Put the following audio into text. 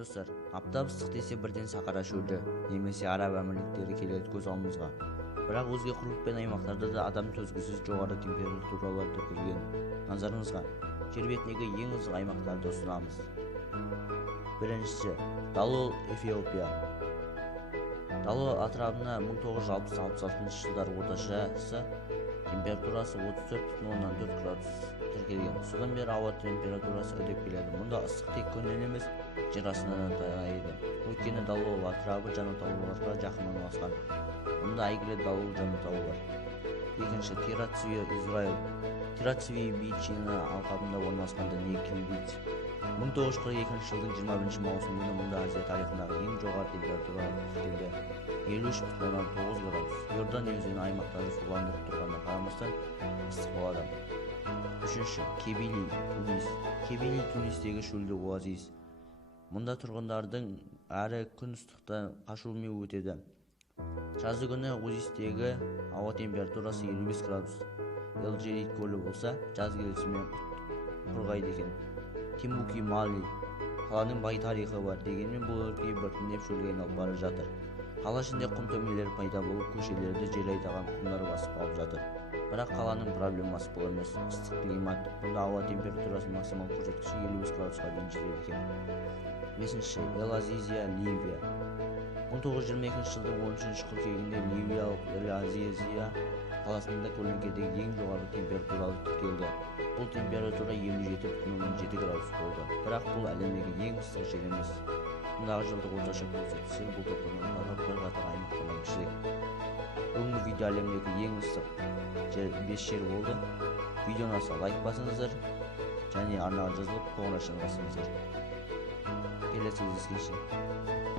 достар, аптап ыстық десе бірден Сахара шөлі немесе Араб әмірліктері келеді көз алдымызға. Бірақ өзге құрлық пен аймақтарда да адам төзгісіз жоғары температуралар тіркелген. Назарыңызға жер бетіндегі ең ыстық аймақтарды ұсынамыз. Біріншісі, Далол, Эфиопия. Далол атырабына 1960-66 жылдар орташасы температурасы 34,4 градус тіркелген. Содан бері ауа температурасы үдеп келеді. Мұнда ыстық тек күннен емес, жер астынан тарайды. Өйткені Далол атырабы жанартауларға жақын орналасқан. Мұнда әйгілі Далол жанартауы бар. Екінші, Тирацвия, Израиль. Тирацвия Бичина алқабында орналасқан діни кимбиц. 1942 жылдың 21 маусым күні мұнда Азия тарихындағы ең жоғары температура тіркелді. 53,9 градус. Иордан өзені аймақтарды суландырып тұрғанына қарамастан ыстық болады. Үшінші, Кебили, Тунис. Кебили Тунистегі шөлді оазис. Мұнда тұрғындардың әрі күн ыстықтан қашуымен өтеді. Жазы күні оазистегі ауа температурасы 55 градус. Элджерит көлі болса, жаз келісімен құрғайды екен. Тимбуки, Мали. Қаланың бай тарихы бар, дегенмен бұл өлке біртіндеп шөлге айналып бара жатыр. Қала ішінде құм төбелері пайда болып, көшелерді жел айдаған құмдар басып алып жатыр. Бірақ қаланың проблемасы бұл емес, ыстық климат. Бұнда ауа температурасы максимал көрсеткіші 55 градусқа дейін жетеді екен. Бесінші, Эль-Азизия, Ливия. 1922 жылдың 13 қыркүйегінде ливиялық Эль-Азизия қаласында көлеңкедегі ең жоғары температуралы тіркелді. Бұл температура 57,7 градус болды. Бірақ бұл әлемдегі ең ыстық жер емес. Мұндағы жылдық орташа көрсеткіші бұл топтан бір қатар аймақтардан кішірек. Бүгінгі видео әлемдегі ең ыстық 5 жер болды. Видеоны аса лайк басыңыздар және арнаға жазылып қоңырау басыңыздар. Келесі кездескенше.